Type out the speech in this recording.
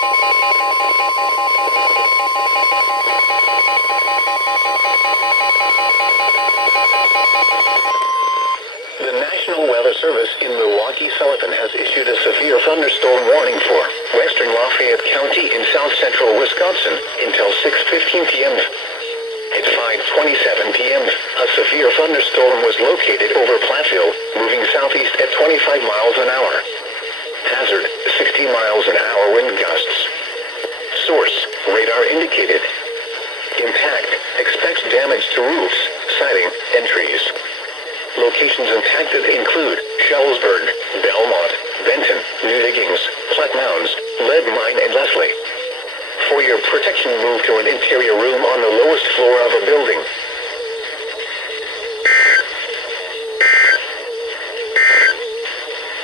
The National Weather Service in Milwaukee-Sullivan has issued a severe thunderstorm warning for western Lafayette County in south-central Wisconsin until 6:15 p.m. At 5:27 p.m., a severe thunderstorm was located over Platteville, moving southeast at 25 miles an hour. Hazard, 60 miles an hour wind gusts. Source, radar indicated. Impact, expects damage to roofs, siding, and trees. Locations impacted include Shellsburg, Belmont, Benton, New Diggings, Platte Mounds, Lead Mine, and Leslie. For your protection, move to an interior room on the lowest floor of a building.